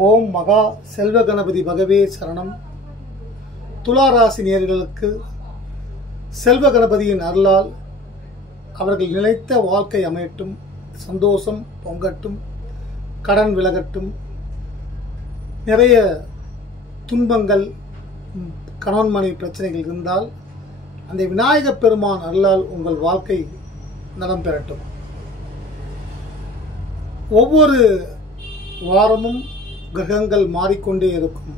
ஓம் மகா செல்வ கணபதி பகவே சரணம். துளாராசி நேயர்களுக்கு செல்வ கணபதியின் அருளால் அவர்கள் நினைத்த வாழ்க்கை அமையட்டும், சந்தோஷம் பொங்கட்டும், கடன் விலகட்டும். நிறைய துன்பங்கள், கணவன் மனைவி பிரச்சனைகள் இருந்தால் அந்த விநாயகப் பெருமான் அருளால் உங்கள் வாழ்க்கை நலம் பெறட்டும். ஒவ்வொரு வாரமும் கிரகங்கள் மாறிக்கொண்டே இருக்கும்.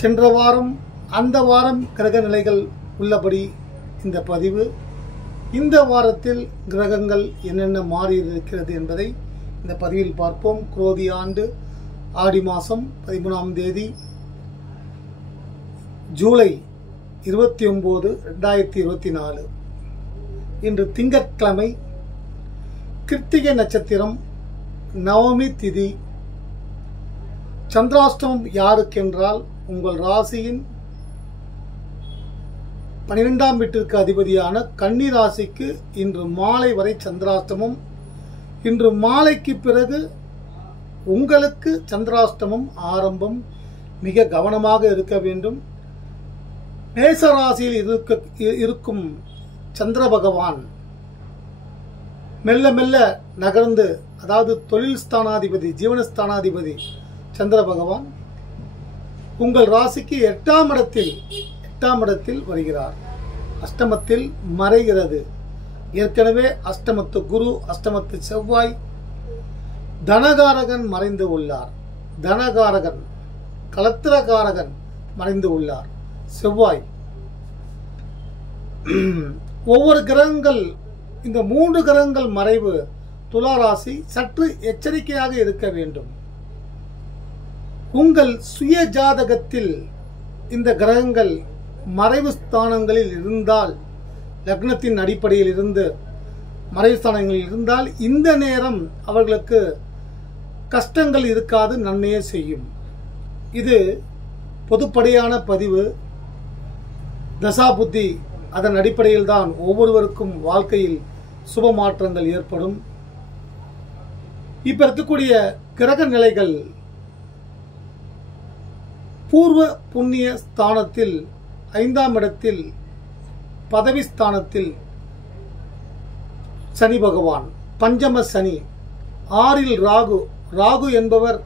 சென்ற வாரம் அந்த வாரம் கிரக நிலைகள் உள்ளபடி இந்த பதிவு. இந்த வாரத்தில் கிரகங்கள் என்னென்ன மாறி இருக்கிறது என்பதை இந்த பதிவில் பார்ப்போம். குரோதி ஆண்டு ஆடி மாதம் 13ஆம் தேதி ஜூலை 29, 2024 இன்று திங்கட்கிழமை, கிருத்திகை நட்சத்திரம், நவமி திதி. சந்திராஷ்டமம் யாருக்கென்றால் உங்கள் ராசியின் 12ஆம் வீட்டிற்கு அதிபதியான கன்னி ராசிக்கு இன்று மாலை வரை சந்திராஷ்டமம். இன்று மாலைக்கு பிறகு உங்களுக்கு சந்திராஷ்டமம் ஆரம்பம். மிக கவனமாக இருக்க வேண்டும். மேச ராசியில் இருக்கும் சந்திர பகவான் மெல்ல மெல்ல நகர்ந்து, அதாவது தொழில் ஸ்தானாதிபதி, ஜீவனஸ்தானாதிபதி சந்திர பகவான் உங்கள் ராசிக்கு 8ஆம் இடத்தில் வருகிறார். அஷ்டமத்தில் மறைகிறது. ஏற்கனவே அஷ்டமத்து குரு, அஷ்டமத்து செவ்வாய், தனகாரகன் மறைந்து உள்ளார். தனகாரகன், கலத்திரகாரகன் மறைந்து உள்ளார் செவ்வாய். ஒவ்வொரு கிரகங்கள், இந்த 3 கிரகங்கள் மறைவு துளாராசி சற்று எச்சரிக்கையாக இருக்க வேண்டும். உங்கள் சுய ஜாதகத்தில் இந்த கிரகங்கள் மறைவு ஸ்தானங்களில் இருந்தால், லக்னத்தின் அடிப்படையில் இருந்து மறைவு ஸ்தானங்களில் இருந்தால், இந்த நேரம் அவர்களுக்கு கஷ்டங்கள் இருக்காது, நன்மையே செய்யும். இது பொதுப்படையான பதிவு. தசா புத்தி அதன் அடிப்படையில் தான் ஒவ்வொருவருக்கும் வாழ்க்கையில் சுப மாற்றங்கள் ஏற்படும். இப்ப இருக்கக்கூடிய கிரக நிலைகள் பூர்வ புண்ணிய ஸ்தானத்தில் 5ஆம் இடத்தில் பதவி ஸ்தானத்தில் சனி பகவான், பஞ்சம சனி. 6இல் ராகு. ராகு என்பவர்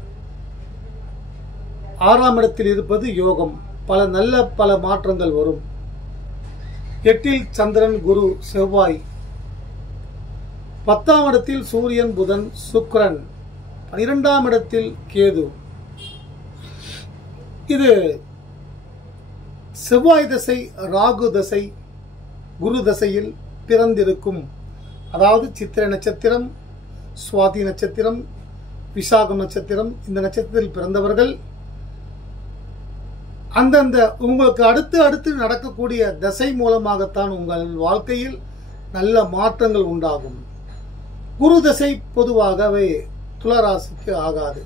6ஆம் இடத்தில் இருப்பது யோகம். பல மாற்றங்கள் வரும். 8இல் சந்திரன், குரு, செவ்வாய். 10ஆம் இடத்தில் சூரியன், புதன், சுக்கிரன். 12ஆம் இடத்தில் கேது. இது செவ்வாய் தசை, ராகு தசை, குரு தசையில் பிறந்திருக்கும். அதாவது சித்திரை நட்சத்திரம், சுவாதி நட்சத்திரம், விசாகம் நட்சத்திரம், இந்த நட்சத்திரத்தில் பிறந்தவர்கள் அந்தந்த உங்களுக்கு அடுத்து நடக்கக்கூடிய தசை மூலமாகத்தான் உங்கள் வாழ்க்கையில் நல்ல மாற்றங்கள் உண்டாகும். குரு தசை பொதுவாகவே துளாராசிக்கு ஆகாது.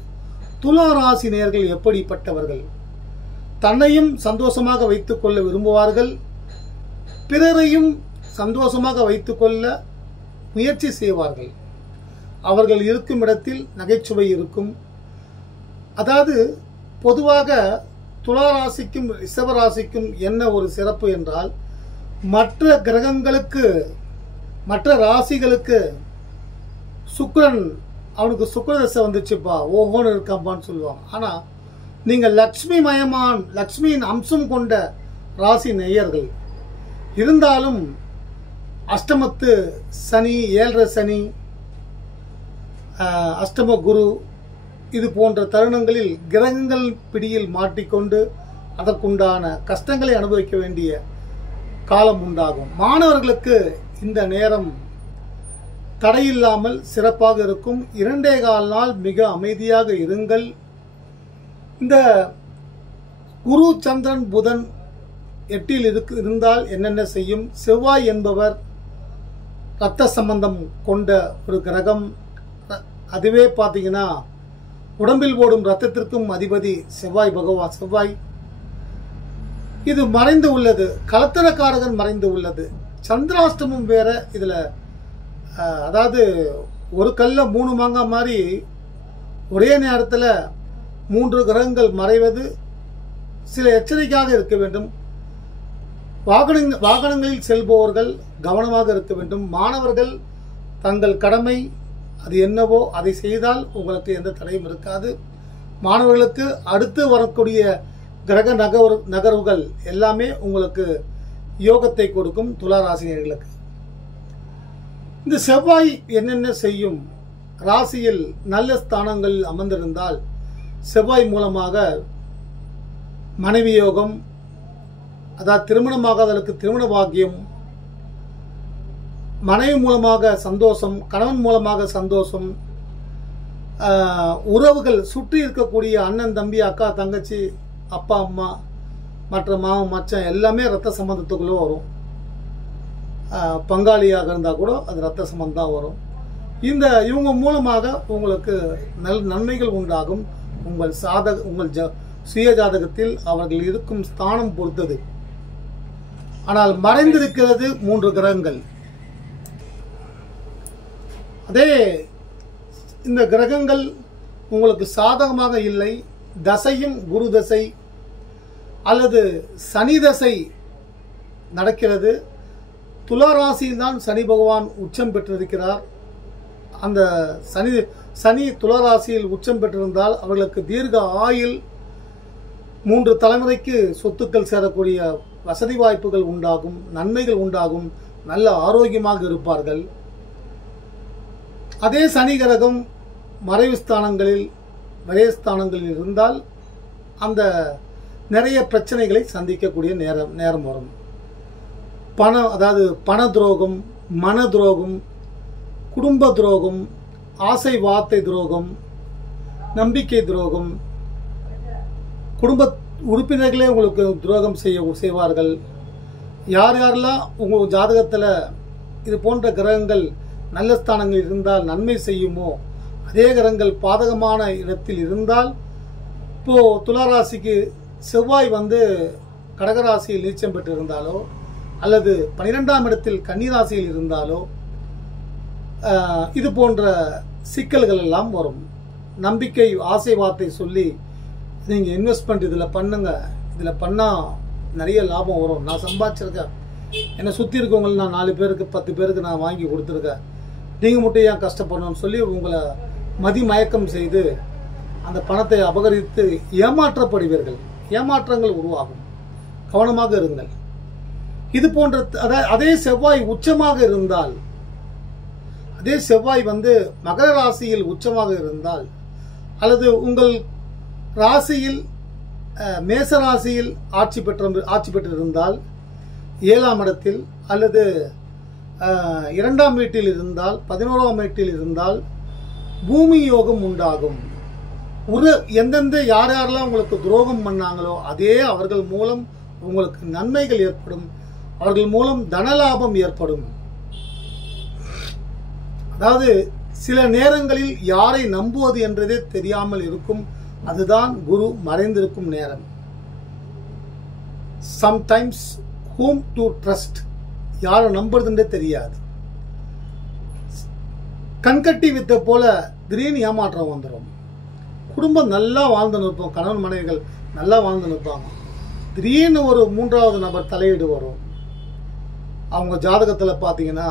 துளாராசி நேயர்கள் எப்படிப்பட்டவர்கள்? தன்னையும் சந்தோஷமாக வைத்துக் கொள்ள விரும்புவார்கள், பிறரையும் சந்தோஷமாக வைத்துக் கொள்ள முயற்சி செய்வார்கள். அவர்கள் இருக்கும் இடத்தில் நகைச்சுவை இருக்கும். அதாவது பொதுவாக துளாராசிக்கும் ரிஷபராசிக்கும் என்ன ஒரு சிறப்பு என்றால், மற்ற கிரகங்களுக்கு, மற்ற ராசிகளுக்கு சுக்கிரன், அவனுக்கு சுக்கிரதசை வந்துச்சுப்பா, ஓஹோன்னு இருக்காப்பான்னு சொல்லுவாங்க. ஆனா நீங்கள் லக்ஷ்மியின் அம்சம் கொண்ட ராசி நேயர்கள். இருந்தாலும் அஷ்டமத்து சனி, 7.5 சனி, அஷ்டம குரு, இது போன்ற தருணங்களில் கிரகங்கள் பிடியில் மாட்டிக்கொண்டு அதற்குண்டான கஷ்டங்களை அனுபவிக்க வேண்டிய காலம் உண்டாகும். மாணவர்களுக்கு இந்த நேரம் தடையில்லாமல் சிறப்பாக இருக்கும். 2.25 நாள் மிக அமைதியாக இருங்கள். இந்த குரு, சந்திரன், புதன் 8இல் இருந்தால் என்னென்ன செய்யும்? செவ்வாய் என்பவர் இரத்த சம்பந்தம் கொண்ட ஒரு கிரகம். அதுவே பார்த்தீங்கன்னா உடம்பில் ஓடும் ரத்தத்திற்கும் அதிபதி செவ்வாய் பகவான். செவ்வாய் இது மறைந்து உள்ளது. கலத்திரக்காரகன் மறைந்து உள்ளது. சந்திராஷ்டமம் வேற இதுல. அதாவது ஒரு கல்ல 3 மாங்காய் மாதிரி ஒரே நேரத்தில் 3 கிரகங்கள் மறைவது சில எச்சரிக்கையாக இருக்க வேண்டும். வாகனங்களில் செல்பவர்கள் கவனமாக இருக்க வேண்டும். மாணவர்கள் தங்கள் கடமை அது என்னவோ அதை செய்தால் உங்களுக்கு எந்த தடையும் இருக்காது. மாணவர்களுக்கு அடுத்து வரக்கூடிய கிரக நகர்வுகள் எல்லாமே உங்களுக்கு யோகத்தை கொடுக்கும். துலா ராசினியர்களுக்கு இந்த செவ்வாய் என்னென்ன செய்யும்? ராசியில் நல்ல ஸ்தானங்களில் அமர்ந்திருந்தால் செவ்வாய் மூலமாக மனைவி யோகம், அதாவது திருமணமாகாதவர்களுக்கு திருமண பாக்கியம், மனைவி மூலமாக சந்தோஷம், கணவன் மூலமாக சந்தோஷம், உறவுகள் சுற்றி இருக்கக்கூடிய அண்ணன் தம்பி அக்கா தங்கச்சி அப்பா அம்மா மற்ற மாமன் மச்சான் எல்லாமே ரத்த சம்பந்தத்துக்குள்ளே வரும். பங்காளியாக இருந்தால் கூட அது ரத்த சம்பந்தம் தான் வரும். இவங்க மூலமாக உங்களுக்கு நன்மைகள் உண்டாகும். உங்கள் சுய ஜாதகத்தில் அவர்கள் இருக்கும் ஸ்தானம் பொறுத்தது. ஆனால் மறைந்திருக்கிறது 3 கிரகங்கள். அதே இந்த கிரகங்கள் உங்களுக்கு சாதகமாக இல்லை. தசையும் குரு தசை அல்லது சனி தசை நடக்கிறது. துலா ராசியில் தான் சனி பகவான் உச்சம் பெற்றிருக்கிறார். அந்த சனி துலா ராசியில் உச்சம் பெற்றிருந்தால் அவர்களுக்கு தீர்க்க ஆயுள், 3 தலைமுறைக்கு சொத்துக்கள் சேரக்கூடிய வசதி வாய்ப்புகள் உண்டாகும், நன்மைகள் உண்டாகும், நல்ல ஆரோக்கியமாக இருப்பார்கள். அதே சனி கிரகம் மறைவு ஸ்தானங்களில் விரயஸ்தானங்களில் இருந்தால் அந்த நிறைய பிரச்சனைகளை சந்திக்கக்கூடிய நேரம் வரும். அதாவது பண துரோகம், மன துரோகம், குடும்ப துரோகம், ஆசை வார்த்தை துரோகம், நம்பிக்கை துரோகம், குடும்ப உறுப்பினர்களே உங்களுக்கு துரோகம் செய்வார்கள். யாரெல்லாம் உங்கள் ஜாதகத்தில் இது போன்ற கிரகங்கள் நல்ல ஸ்தானங்கள் இருந்தால் நன்மை செய்யுமோ அதே கிரகங்கள் பாதகமான இடத்தில் இருந்தால், இப்போ துளாராசிக்கு செவ்வாய் கடகராசியில் நீச்சம் பெற்று இருந்தாலோ அல்லது 12ஆம் இடத்தில் கன்னிராசியில் இருந்தாலோ இது போன்ற சிக்கல்கள் எல்லாம் வரும். நம்பிக்கை ஆசை வார்த்தை சொல்லி நீங்கள் இன்வெஸ்ட்மெண்ட் இதில் பண்ணுங்க, இதில் பண்ணால் நிறைய லாபம் வரும், நான் சம்பாதிச்சிருக்கேன், என்னை சுற்றி இருக்கவங்களை நான் 4 பேருக்கு 10 பேருக்கு நான் வாங்கி கொடுத்துருக்கேன், நீங்கள் மட்டும் ஏன் கஷ்டப்படணும்னு சொல்லி உங்களை மதிமயக்கம் செய்து அந்த பணத்தை அபகரித்து ஏமாற்றப்படுவீர்கள். ஏமாற்றங்கள் உருவாகும். கவனமாக இருங்கள். இது போன்ற அதே செவ்வாய் உச்சமாக இருந்தால், அதே செவ்வாய் மகர ராசியில் உச்சமாக இருந்தால் அல்லது உங்கள் ராசியில் மேச ராசியில் ஆட்சி பெற்றிருந்தால் 7ஆம் இடத்தில் அல்லது 2ஆம் வீட்டில் இருந்தால் 11ஆம் வீட்டில் இருந்தால் பூமி யோகம் உண்டாகும். எந்தெந்த யாரெல்லாம் உங்களுக்கு துரோகம் பண்ணாங்களோ அதே அவர்கள் மூலம் உங்களுக்கு நன்மைகள் ஏற்படும். அவர்கள் மூலம் தனலாபம் ஏற்படும். அதாவது சில நேரங்களில் யாரை நம்புவது என்றதே தெரியாமல் இருக்கும். அதுதான் குரு மறைந்திருக்கும் நேரம். சம்டைம்ஸ் whom to trust, யாரை நம்புறதுன்றே தெரியாது. கண்கட்டி வித்த போல திடீர்னு ஏமாற்றம் வந்துடும். குடும்பம் நல்லா வாழ்ந்து நிற்போம், கணவன் மனைவிகள் நல்லா வாழ்ந்து நிற்பாங்க. திடீர்னு ஒரு 3வது நபர் தலையீடு வரும். அவங்க ஜாதகத்தில் பார்த்தீங்கன்னா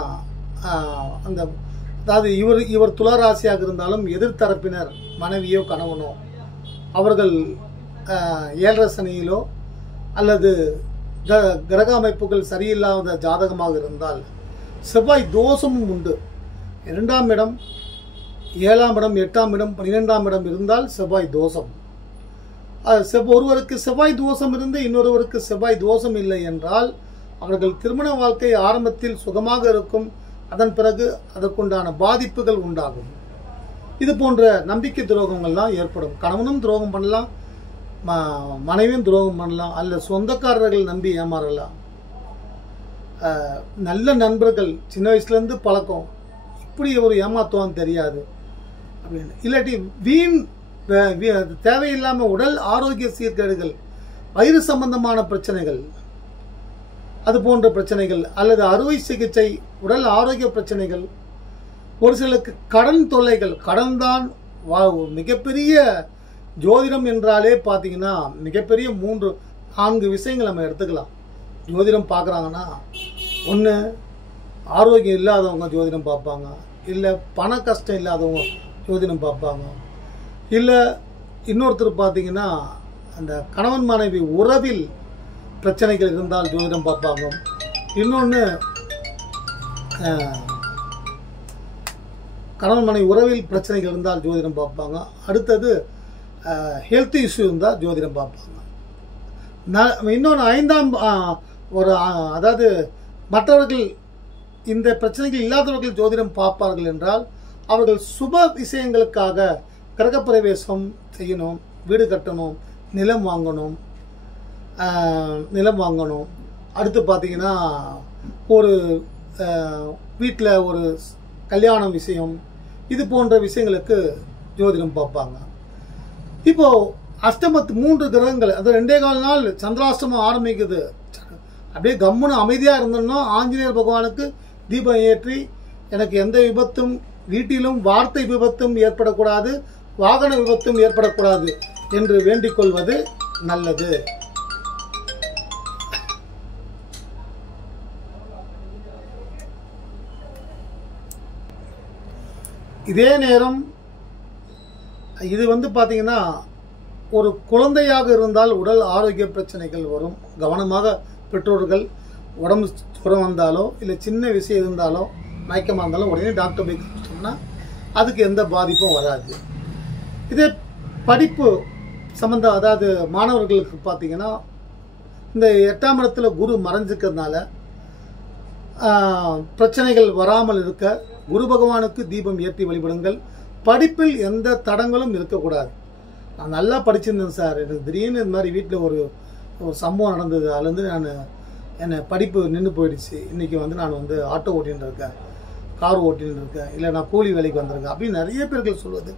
அதாவது இவர் துளாராசியாக இருந்தாலும் எதிர்த்தரப்பினர் மனைவியோ கணவனோ அவர்கள் 7.5 சனியிலோ அல்லது கிரக அமைப்புகள் சரியில்லாத ஜாதகமாக இருந்தால் செவ்வாய் தோஷமும் உண்டு. 2ஆம் இடம், 7ஆம் இடம், 8ஆம் இடம், 12ஆம் இடம் இருந்தால் செவ்வாய் தோஷம். ஒருவருக்கு செவ்வாய் தோஷம் இருந்து இன்னொருவருக்கு செவ்வாய் தோஷம் இல்லை என்றால் அவர்கள் திருமண வாழ்க்கை ஆரம்பத்தில் சுகமாக இருக்கும். அதன் பிறகு அதற்குண்டான பாதிப்புகள் உண்டாகும். இது போன்ற நம்பிக்கை துரோகங்கள்லாம் ஏற்படும். கணவனும் துரோகம் பண்ணலாம், மனைவியும் துரோகம் பண்ணலாம், அல்ல சொந்தக்காரர்கள் நம்பி ஏமாறலாம். நல்ல நண்பர்கள் சின்ன வயசுலேருந்து பழக்கம், இப்படி ஒரு ஏமாத்துவான்னு தெரியாது அப்படின்னு. இல்லாட்டி வீண் தேவையில்லாமல் உடல் ஆரோக்கிய சீர்கேடுகள், வயிறு சம்பந்தமான பிரச்சனைகள், அது போன்ற பிரச்சனைகள், அல்லது அறுவை சிகிச்சை, உடல் ஆரோக்கிய பிரச்சனைகள், ஒரு சிலருக்கு கடன் தொல்லைகள், கடன் தான் மிகப்பெரிய ஜோதிடம் என்றாலே பார்த்தீங்கன்னா மிகப்பெரிய 3-4 விஷயங்கள் நம்ம எடுத்துக்கலாம். ஜோதிடம் பார்க்குறாங்கன்னா, ஒன்று ஆரோக்கியம் இல்லாதவங்க ஜோதிடம் பார்ப்பாங்க, இல்லை பண கஷ்டம் இல்லாதவங்க ஜோதிடம் பார்ப்பாங்க, இல்லை இன்னொருத்தர் பார்த்தீங்கன்னா அந்த கணவன் மனைவி உறவில் பிரச்சனைகள் இருந்தால் ஜோதிடம் பார்ப்பாங்க, இன்னொன்று கணவன் மனைவி உறவில் பிரச்சனைகள் இருந்தால் ஜோதிடம் பார்ப்பாங்க, அடுத்தது ஹெல்த் இஷ்யூ இருந்தால் ஜோதிடம் பார்ப்பாங்க. இன்னொன்று 5ஆம் ஒரு அதாவது மற்றவர்கள் இந்த பிரச்சனைகள் இல்லாதவர்கள் ஜோதிடம் பார்ப்பார்கள் என்றால் அவர்கள் சுப விஷயங்களுக்காக கிரகப்பிரவேசம் செய்யணும், வீடு கட்டணும், நிலம் வாங்கணும், அடுத்து பார்த்தீங்கன்னா ஒரு வீட்டில் ஒரு கல்யாணம் விஷயம், இது போன்ற விஷயங்களுக்கு ஜோதிடம் பார்ப்பாங்க. இப்போ அஷ்டமத்து 3 கிரகங்கள், அது 2.25 நாள் சந்திராஷ்டமம் ஆரம்பிக்குது. அப்படியே கம்முன்னு அமைதியாக இருந்தோம்னா ஆஞ்சநேயர் பகவானுக்கு தீபம் ஏற்றி எனக்கு எந்த விபத்தும் வீட்டிலும் வார்த்தை விபத்தும் ஏற்படக்கூடாது, வாகன விபத்தும் ஏற்படக்கூடாது என்று வேண்டிக் கொள்வது நல்லது. இதே நேரம் இது பார்த்தீங்கன்னா ஒரு குழந்தையாக இருந்தால் உடல் ஆரோக்கிய பிரச்சனைகள் வரும். கவனமாக பெற்றோர்கள் உடம்பு சுரம் வந்தாலோ இல்லை சின்ன விஷயம் இருந்தாலோ மயக்கமாக இருந்தாலும் உடனே டாக்டர் போய் காமிச்சோம்னா அதுக்கு எந்த பாதிப்பும் வராது. இதே படிப்பு சம்பந்தம், அதாவது மாணவர்களுக்கு பார்த்தீங்கன்னா இந்த 8ஆம் இடத்துல குரு மறைஞ்சிக்கிறதுனால பிரச்சனைகள் வராமல் இருக்க குரு பகவானுக்கு தீபம் ஏற்றி வழிபடுங்கள். படிப்பில் எந்த தடங்களும் இருக்கக்கூடாது. நான் நல்லா படிச்சிருந்தேன் சார், எனக்கு திடீர்னு இந்த மாதிரி வீட்டில் ஒரு சம்பவம் நடந்தது, அதுலேருந்து என்னை படிப்பு நின்று போயிடுச்சு, இன்றைக்கி நான் ஆட்டோ ஓட்டின்னு இருக்கேன், கார் ஓட்டின்னு இருக்கேன், இல்லை நான் கூலி வேலைக்கு வந்திருக்கேன் அப்படின்னு நிறைய பேர்கள் சொல்வது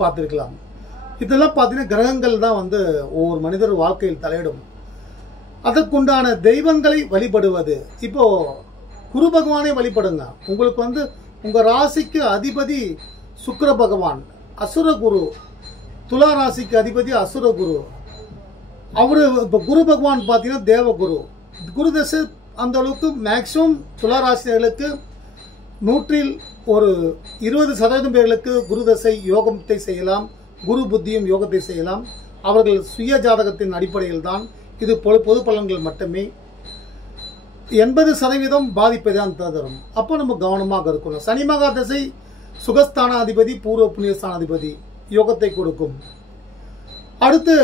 பார்த்துருக்கலாம். இதெல்லாம் பார்த்தீங்கன்னா கிரகங்கள் தான் ஒவ்வொரு மனிதர் வாழ்க்கையில் தலையிடும். அதற்குண்டான தெய்வங்களை வழிபடுவது, இப்போ குரு பகவானை வழிபடுங்க. உங்களுக்கு உங்கள் ராசிக்கு அதிபதி சுக்கிர பகவான், அசுர குரு. துலா ராசிக்கு அதிபதி அசுர குரு. அவரு இப்போ குரு பகவான் பார்த்தீங்கன்னா தேவகுரு. குரு தசை அந்த அளவுக்கு மேக்சிமம் துலா ராசிகளுக்கு 120% பேர்களுக்கு குரு தசை யோகத்தை செய்யலாம், குரு புத்தியும் யோகத்தை செய்யலாம். அவர்கள் சுய ஜாதகத்தின் அடிப்படையில் தான் இது பொது பலன்கள் மட்டுமே. 80% பாதிப்பை தான் தரும். அப்போ நம்ம கவனமாக இருக்கணும். சனி மகா தசை சுகஸ்தானாதிபதி பூர்வ புண்ணியஸ்தானாதிபதி யோகத்தை கொடுக்கும். அடுத்து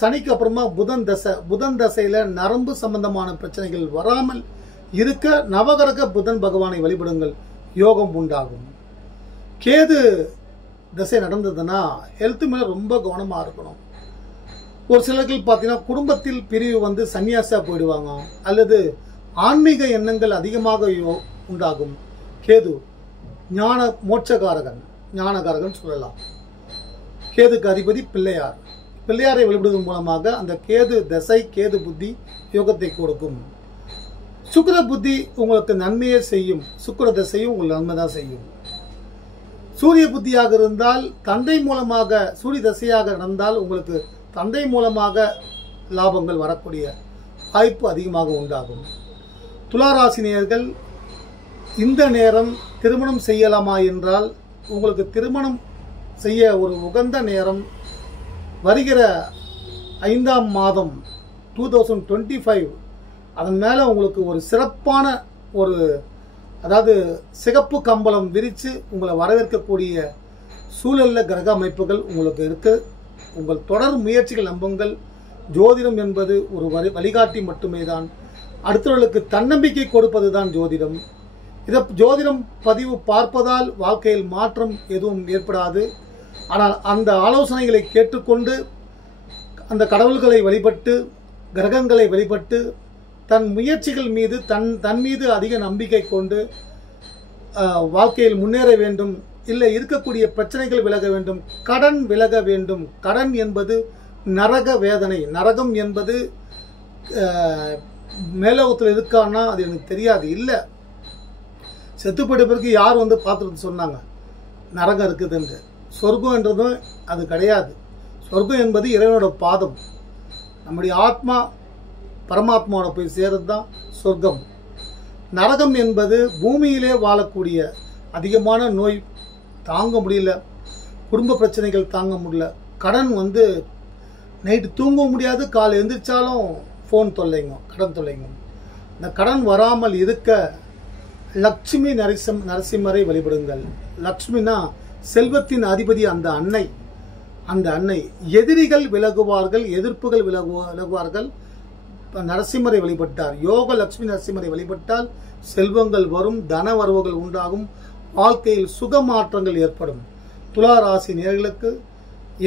சனிக்கு அப்புறமா புதன் தசையில நரம்பு சம்பந்தமான பிரச்சனைகள் வராமல் இருக்க நவகிரக புதன் பகவானை வழிபடுங்கள், யோகம் உண்டாகும். கேது தசை நடந்ததுன்னா ஹெல்த் மேல ரொம்ப கவனமா இருக்கணும். ஒரு சிலர்கள் பார்த்தீங்கன்னா குடும்பத்தில் பிரிவு சன்னியாசா போயிடுவாங்க, அல்லது ஆன்மீக எண்ணங்கள் அதிகமாக உண்டாகும். கேது ஞான மோட்சகாரகன், ஞானகாரகன் சொல்லலாம். கேதுக்கு அதிபதி பிள்ளையார். பிள்ளையாரை வழிபடுவதன் மூலமாக அந்த கேது தசை கேது புத்தி யோகத்தை கொடுக்கும். சுக்கிர புத்தி உங்களுக்கு நன்மையே செய்யும், சுக்கிர தசையும் உங்களுக்கு நன்மை தான் செய்யும். சூரிய புத்தியாக இருந்தால் தந்தை மூலமாக, சூரிய தசையாக நடந்தால் உங்களுக்கு தந்தை மூலமாக லாபங்கள் வரக்கூடிய வாய்ப்பு அதிகமாக உண்டாகும். துளாராசினியர்கள் இந்த நேரம் திருமணம் செய்யலாமா என்றால் உங்களுக்கு திருமணம் செய்ய ஒரு உகந்த நேரம் வருகிற 5ஆம் மாதம் 2025. அதன் மேலே உங்களுக்கு ஒரு சிறப்பான அதாவது சிகப்பு கம்பளம் விரித்து உங்களை வரவேற்கக்கூடிய சூழல்ல கிரக அமைப்புகள் உங்களுக்கு இருக்கு. உங்கள் தொடர் முயற்சிகள் நம்புங்கள். ஜோதிடம் என்பது ஒரு வழிகாட்டி மட்டுமே தான். அடுத்தவர்களுக்கு தன்னம்பிக்கை கொடுப்பது தான் ஜோதிடம். இதை ஜோதிடம் பதிவு பார்ப்பதால் வாழ்க்கையில் மாற்றம் எதுவும் ஏற்படாது. ஆனால் அந்த ஆலோசனைகளை கேட்டுக்கொண்டு அந்த கடவுள்களை வழிபட்டு கிரகங்களை வழிபட்டு தன் முயற்சிகள் மீது தன் மீது அதிக நம்பிக்கை கொண்டு வாழ்க்கையில் முன்னேற வேண்டும். இல்லை இருக்கக்கூடிய பிரச்சனைகள் விலக வேண்டும், கடன் விலக வேண்டும். கடன் என்பது நரக வேதனை. நரகம் என்பது மேலோகத்தில் இருக்கான்னா அது எனக்கு தெரியாது. இல்லை, செத்துப்பட்ட பிறகு யார் பார்த்துட்டு சொன்னாங்க நரகம் இருக்குதுன்று. சொர்க்கம் என்றதும் அது கிடையாது. சொர்க்கம் என்பது இறைவனோட பாதம். நம்முடைய ஆத்மா பரமாத்மாவோட போய் சேர்றது தான் சொர்க்கம். நரகம் என்பது பூமியிலே வாழக்கூடிய அதிகமான நோய் தாங்க முடியல, குடும்ப பிரச்சனைகள் தாங்க முடியல, கடன் நைட்டு தூங்க முடியாது, காலை எந்திரிச்சாலும் ஃபோன் தொல்லைங்க, கடன் தொல்லைங்க. இந்த கடன் வராமல் இருக்க லட்சுமி நரசிம்மரை வழிபடுங்கள். லட்சுமினா செல்வத்தின் அதிபதி அந்த அன்னை. அந்த அன்னை எதிரிகள் விலகுவார்கள், எதிர்ப்புகள் விலகுவார்கள். நரசிம்மரை வழிபட்டார், யோக லட்சுமி நரசிம்மரை வழிபட்டால் செல்வங்கள் வரும், தன வரவுகள் உண்டாகும், வாழ்க்கையில் சுக மாற்றங்கள் ஏற்படும். துலா ராசி நேயர்களுக்கு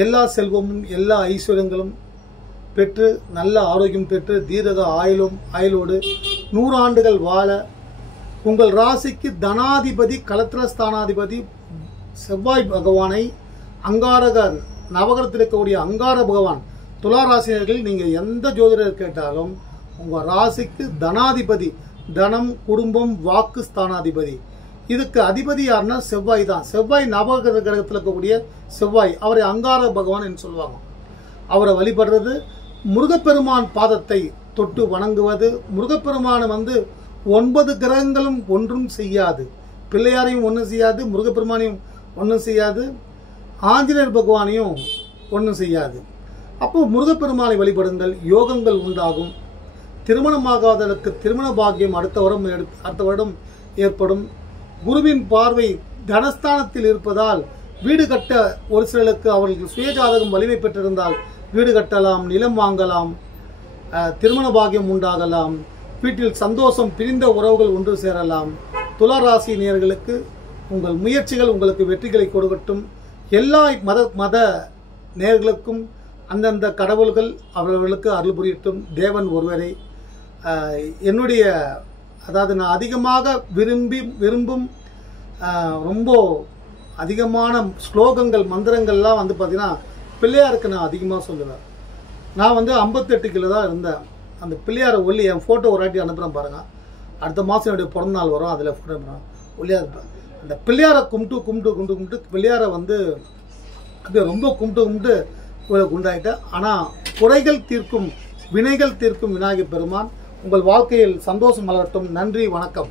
எல்லா செல்வமும் எல்லா ஐஸ்வர்யங்களும் பெற்று நல்ல ஆரோக்கியம் பெற்று தீர்க்க ஆயுளோடு 100 ஆண்டுகள் வாழ உங்கள் ராசிக்கு தனாதிபதி கலத்திரஸ்தானாதிபதி செவ்வாய் பகவானை அங்காரகர் நவகிரகத்தில் இருக்கக்கூடிய அங்கார பகவான் துலா ராசினர்கள் நீங்கள் எந்த ஜோதிடர் கேட்டாலும் உங்கள் ராசிக்கு தனாதிபதி, தனம், குடும்பம், வாக்கு ஸ்தானாதிபதி. இதுக்கு அதிபதி யாருன்னா செவ்வாய் தான். செவ்வாய் நவகிரகத்தில் இருக்கக்கூடிய செவ்வாய், அவரை அங்கார பகவான் என்று சொல்லுவாங்க. அவரை வழிபடுறது, முருகப்பெருமான் பாதத்தை தொட்டு வணங்குவது. முருகப்பெருமானை 9 கிரகங்களும் ஒன்றும் செய்யாது. பிள்ளையாரையும் ஒன்றும் செய்யாது, முருகப்பெருமானையும் ஒன்றும் செய்யாது, ஆஞ்சநேயர் பகவானையும் ஒன்றும் செய்யாது. அப்போ முருகப்பெருமானை வழிபடுங்கள், யோகங்கள் உண்டாகும். திருமணமாகாதவர்களுக்கு திருமண பாக்கியம் அடுத்த வருடம் ஏற்படும். குருவின் பார்வை தனஸ்தானத்தில் இருப்பதால் வீடு கட்ட ஒரு சிலருக்கு அவர்கள் சுயஜாதகம் வலிமை பெற்றிருந்தால் வீடு கட்டலாம், நிலம் வாங்கலாம், திருமண பாக்கியம் உண்டாகலாம், வீட்டில் சந்தோஷம், பிரிந்த உறவுகள் ஒன்று சேரலாம். துலா ராசி நேயர்களுக்கு உங்கள் முயற்சிகள் உங்களுக்கு வெற்றிகளை கொடுக்கட்டும். எல்லா மத நேயர்களுக்கும் அந்தந்த கடவுள்கள் அவர்களுக்கு அருள் புரியட்டும். தேவன் ஒருவரை. என்னுடைய நான் அதிகமாக விரும்பும் ரொம்ப அதிகமான ஸ்லோகங்கள் மந்திரங்கள்லாம் பார்த்தீங்கன்னா பிள்ளையாருக்கு நான் அதிகமாக சொல்லுவேன். நான் 58 கிலோ தான் இருந்தேன். அந்த பிள்ளையாரை ஒல்லி என் ஃபோட்டோ ஒரு வாட்டி அனுப்புகிறேன் பாருங்கள். அடுத்த மாதம் என்னுடைய பிறந்த நாள் வரும், அதில் ஃபோட்டோ அனுப்புகிறேன். ஒல்லியாக இருப்பேன். அந்த பிள்ளையாரை கும்பிட்டு பிள்ளையாரை அப்படியே ரொம்ப கும்பிட்டு குண்டாயிட்டேன். ஆனால் குறைகள் தீர்க்கும் வினைகள் தீர்க்கும் விநாயகர் பெருமான் உங்கள் வாழ்க்கையில் சந்தோஷம் மலரட்டும். நன்றி, வணக்கம்.